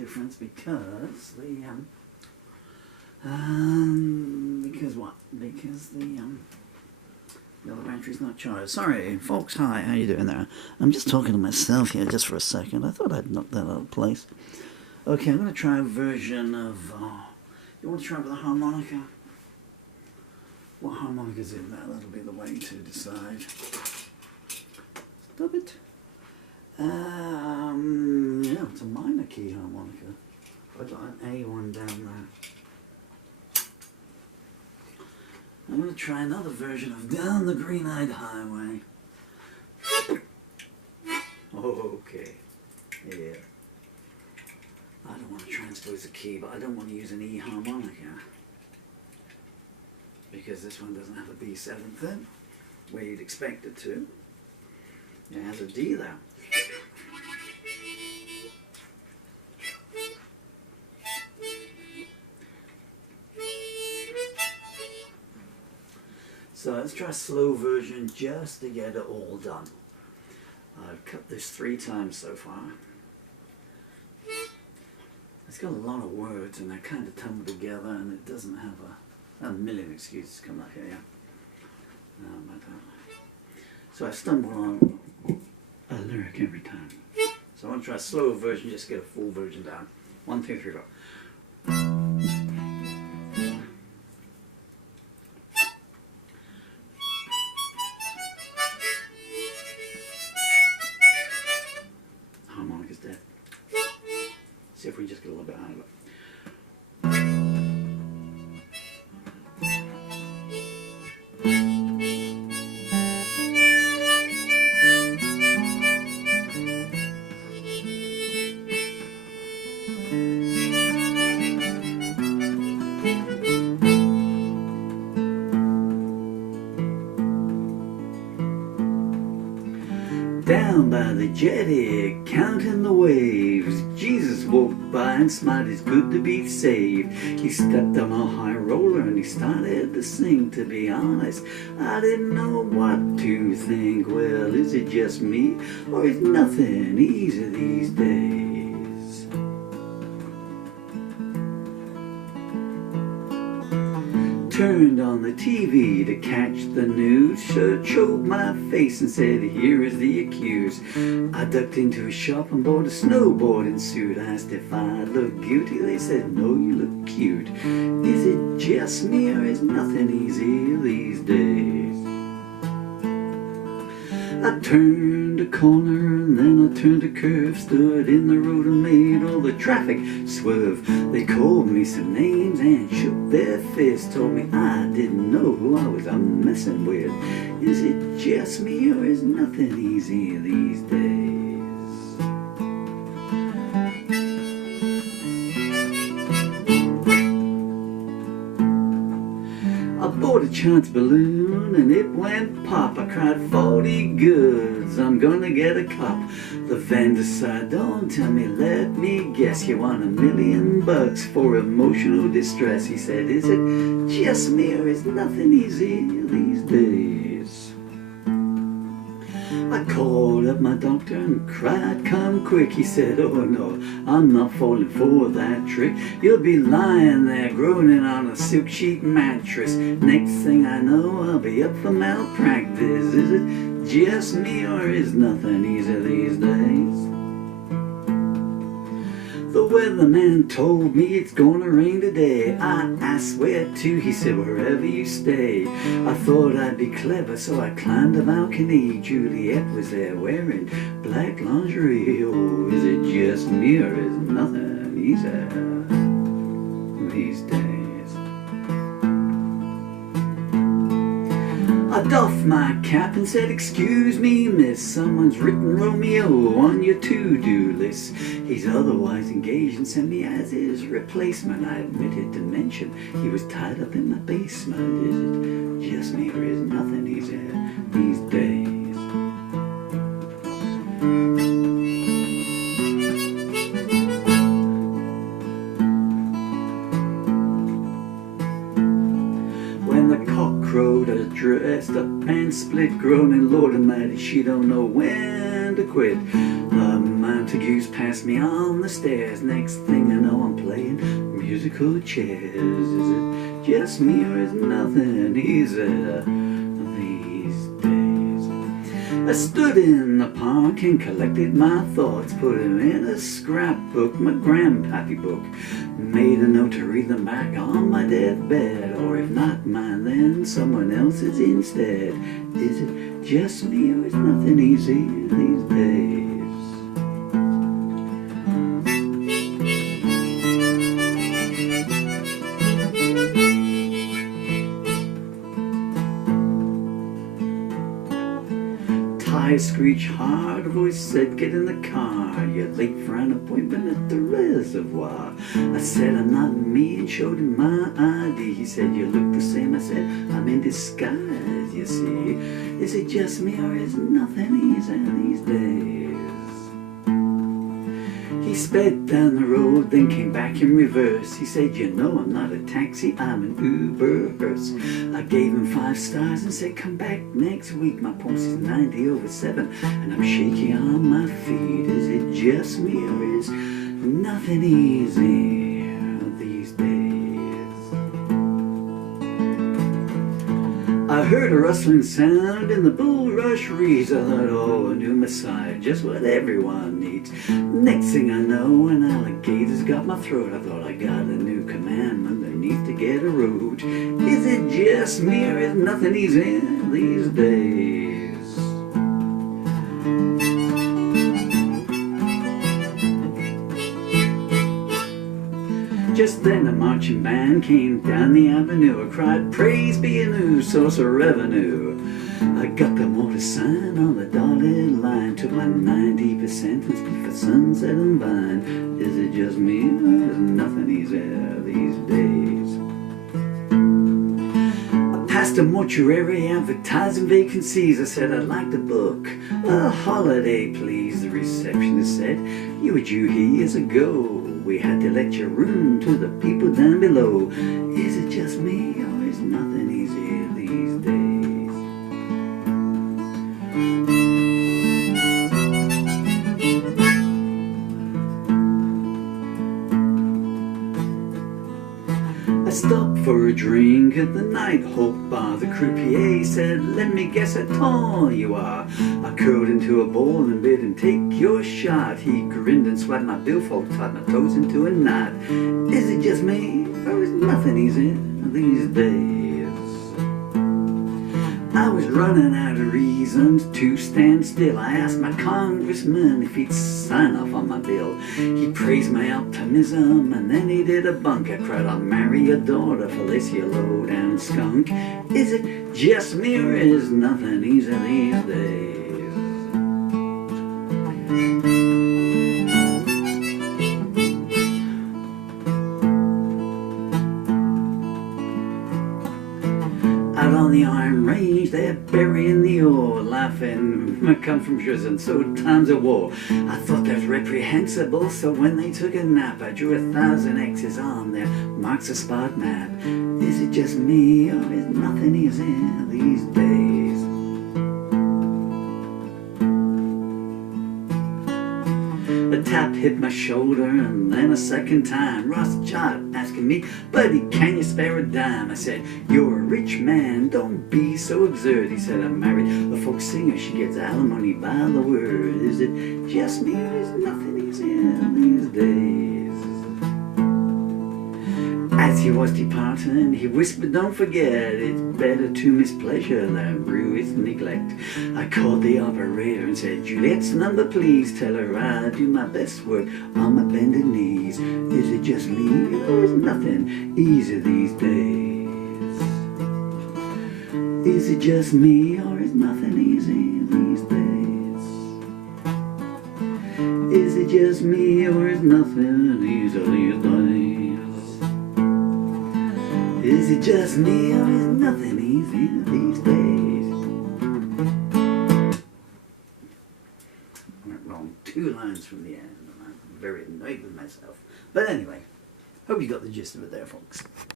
difference because because what? Because the other battery's not charged. Sorry, folks. Hi, how you doing there? I'm just talking to myself here just for a second. I thought I'd knock that out of place. Okay, I'm going to try a version of... you want to try with a harmonica? What harmonica's in there? That'll be the way to decide. Stop it. Yeah, it's a minor key harmonica. I've got an A one down there. I'm going to try another version of Down the Green-Eyed Highway. Okay. Yeah. I don't want to transpose a key, but I don't want to use an E harmonica. Because this one doesn't have a B7th in, where you'd expect it to. It has a D there. So let's try a slow version just to get it all done. I've cut this 3 times so far. It's got a lot of words and they're kind of tumbled together and it doesn't have a million excuses come out here, yeah. So I stumble on a lyric every time. So I want to try a slow version, just get a full version down. 1, 2, 3, 4. Harmonica's dead. See if we just get a little bit out of it. Down by the jetty, counting the waves, Jesus walked by and smiled, it's good to be saved. He stepped on a high roller and he started to sing. To be honest, I didn't know what to think. Well, is it just me, or is nothing easy these days? Turned on the TV to catch the news, showed my face and said, here is the accused. I ducked into a shop and bought a snowboarding suit. I asked if I looked guilty, they said, no, you look cute. Is it just me or is nothing easy these days? I turned a corner and then I turned a curve, stood in the road and made all the traffic swerve. They called me some names and shook their fists, told me I didn't know who I was messing with. Is it just me or is nothing easy these days? I bought a chance balloon and it went pop. I cried 40 goods, I'm gonna get a cop. The vendor said, don't tell me, let me guess, you want $1 million for emotional distress. He said, is it just me or is nothing easy these days? I called up my doctor and cried, come quick. He said, oh no, I'm not falling for that trick. You'll be lying there groaning on a silk sheet mattress. Next thing I know, I'll be up for malpractice. Is it just me or is nothing easy these days? The weatherman told me it's gonna rain today. I asked where to, he said wherever you stay. I thought I'd be clever, so I climbed a balcony. Juliet was there wearing black lingerie. Oh, is it just me or is nothing easy these days? I doffed my cap and said, excuse me, miss, someone's written Romeo on your to-do list. He's otherwise engaged and sent me as his replacement. I admitted to mention he was tied up in my basement. Is it just me or is nothing easy these days? Dressed up and split, groaning, Lord Almighty, she don't know when to quit. The Montague's past me on the stairs. Next thing I know I'm playing musical chairs. Is it just me or is nothing easier these days? I stood in the park and collected my thoughts, put them in a scrapbook, my grandpappy book. Made a note to read them back on my deathbed, or if not mine, then someone else's instead. Is it just me or is nothing easy these days? Tires screech hard, a voice said, get in the car, you're late for an appointment at the reservoir. I said, I'm not me, and showed him my ID. He said, you look the same. I said, I'm in disguise, you see. Is it just me or is nothing easy these days? He sped down the road, then came back in reverse. He said, you know I'm not a taxi, I'm an Uber hearse. I gave him 5 stars and said, come back next week. My pulse is 90/7 and I'm shaky on my feet. Is it just me or is nothing easy these days? I heard a rustling sound in the bulrush reeds. I thought, oh, a new Messiah, just what everyone needs. Next thing I know, an alligator's got my throat. I thought I got a new commandment underneath to get a road. Is it just me or is nothing easy these days? Just then a marching band came down the avenue. I cried, praise be a new source of revenue. I got the motor sign on the dotted line, took my 90% and split for Sunset and Vine. Is it just me or is nothing easier these days? I passed a mortuary advertising vacancies. I said, I'd like to book a holiday, please. The receptionist said, you were due here years ago. We had to let your room to the people down below. Is it just me or is nothing easy these days? I stopped for a drink at the Night Hawk bar. The croupier said, let me guess how tall you are. I curled into a ball and bid him take your shot. He grinned and swiped my billfold, tied my toes into a knot. Is it just me or is nothing easy these days? I was running out of reasons to stand still. I asked my congressman if he'd sign off on my bill. He praised my optimism and then he did a bunk. I cried, I'll marry your daughter, Felicia, low down skunk. Is it just me or is nothing easy these days? Out on the Iron Range, they're burying the ore, laughing, I come from prison, so times of war. I thought that was reprehensible, so when they took a nap, I drew 1,000 X's on their marks a spot map. Is it just me or is nothing easy these days? A tap hit my shoulder and then a second time. Ross Chott asking me, buddy, can you spare a dime? I said, you're a rich man, don't be so absurd. He said, I married a folk singer, she gets alimony by the word. Is it just me or is nothing easier these days? As he was departing, he whispered, don't forget, it's better to miss pleasure than rue its neglect. I called the operator and said, Juliet's number please, tell her I do my best work on my bended knees. Is it just me or is nothing easy these days? Is it just me or is nothing easy these days? Is it just me or is nothing easy these days? Is it just me or is nothing easy these days? I went wrong 2 lines from the end and I'm very annoyed with myself. But anyway, hope you got the gist of it there, folks.